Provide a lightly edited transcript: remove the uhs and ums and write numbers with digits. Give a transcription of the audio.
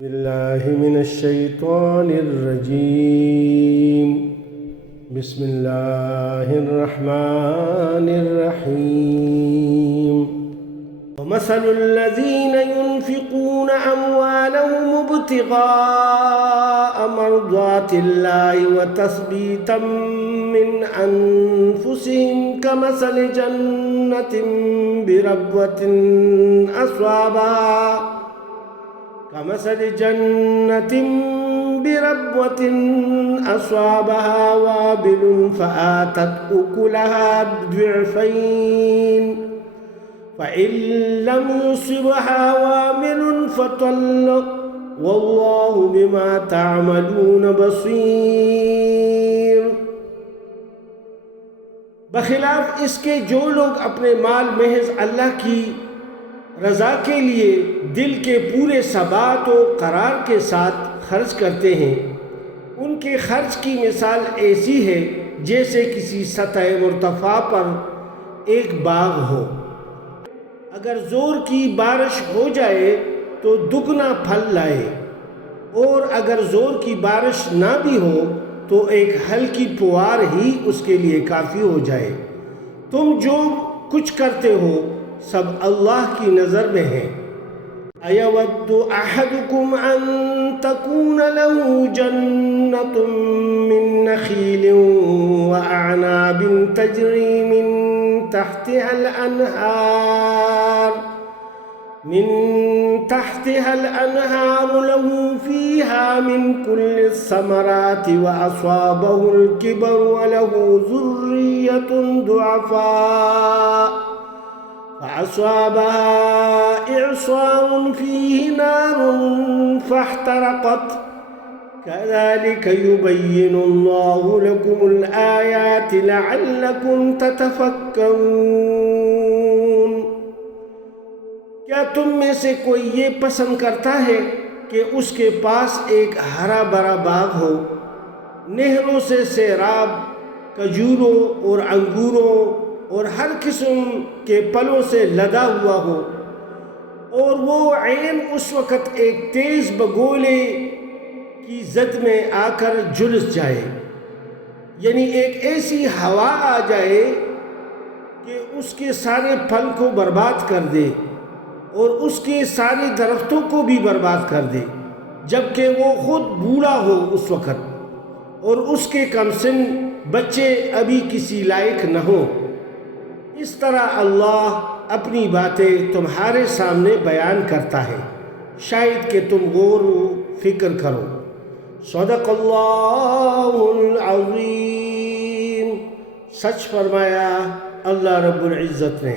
बिस्मिल्लाहि मिनश्शैतानिर्रजीम। बिस्मिल्लाहिर्रहमानिर्रहीम। वमसलुल्लज़ीन युन्फ़िक़ून अम्वालहुम इब्तिग़ाअ मर्ज़ातिल्लाहि व तस्बीतम मिन अनफुसिहिम कमसलि जन्नतिन बिरब्वतिन अस्वाबहा वाबिलुन फ़आतत उकुलहा ضिअफ़ैन फ़इन लम युसिबहा वाबिलुन फ़तल्ल वल्लाहु बिमा तअमलून बसीर। बखिलाफ इसके जो लोग अपने माल महज अल्लाह की रज़ा के लिए दिल के पूरे सबात और करार के साथ खर्च करते हैं, उनके खर्च की मिसाल ऐसी है जैसे किसी सतह मुर्तफ़ा पर एक बाग हो। अगर ज़ोर की बारिश हो जाए तो दुगना फल लाए, और अगर ज़ोर की बारिश ना भी हो तो एक हल्की पुआर ही उसके लिए काफ़ी हो जाए। तुम जो कुछ करते हो सब अल्लाह की नज़र में है। अयवद्दु अहदुकुम अन तकून लहू जन्नतुम मिन नखीलिन व अअनाबिन तजरी मिन तहतिहल अनहार लहू फीहा मिन कुल्लि समराति व अस्वाबहुल किबर व लहू ज़ुर्रिय्यतुन दुअफ़ा फ़अस्वाबहा इअसारुन फ़ीहि नारुन फ़ाहतरक़त कज़ालिक युबय्यिनुल्लाहु लकुमुल आयाति लअल्लकुम ततफ़क्करून। क्या तुम में से कोई ये पसंद करता है कि उसके पास एक हरा भरा बाग हो, नहरों से सैराब, खजूरों और अंगूरों और हर किस्म के फलों से लदा हुआ हो, और वो ऐन उस वक़्त एक तेज़ बगोले की जद में आकर झुलस जाए, यानी एक ऐसी हवा आ जाए कि उसके सारे फल को बर्बाद कर दे और उसके सारे दरख्तों को भी बर्बाद कर दे, जबकि वो खुद बूढ़ा हो उस वक़्त और उसके कमसिन बच्चे अभी किसी लायक न हो। इस तरह अल्लाह अपनी बातें तुम्हारे सामने बयान करता है, शायद कि तुम गौर व फिक्र करो। सदक़ल्लाहुल अज़ीम। सच फरमाया अल्लाह रब्बुल इज़्ज़त ने।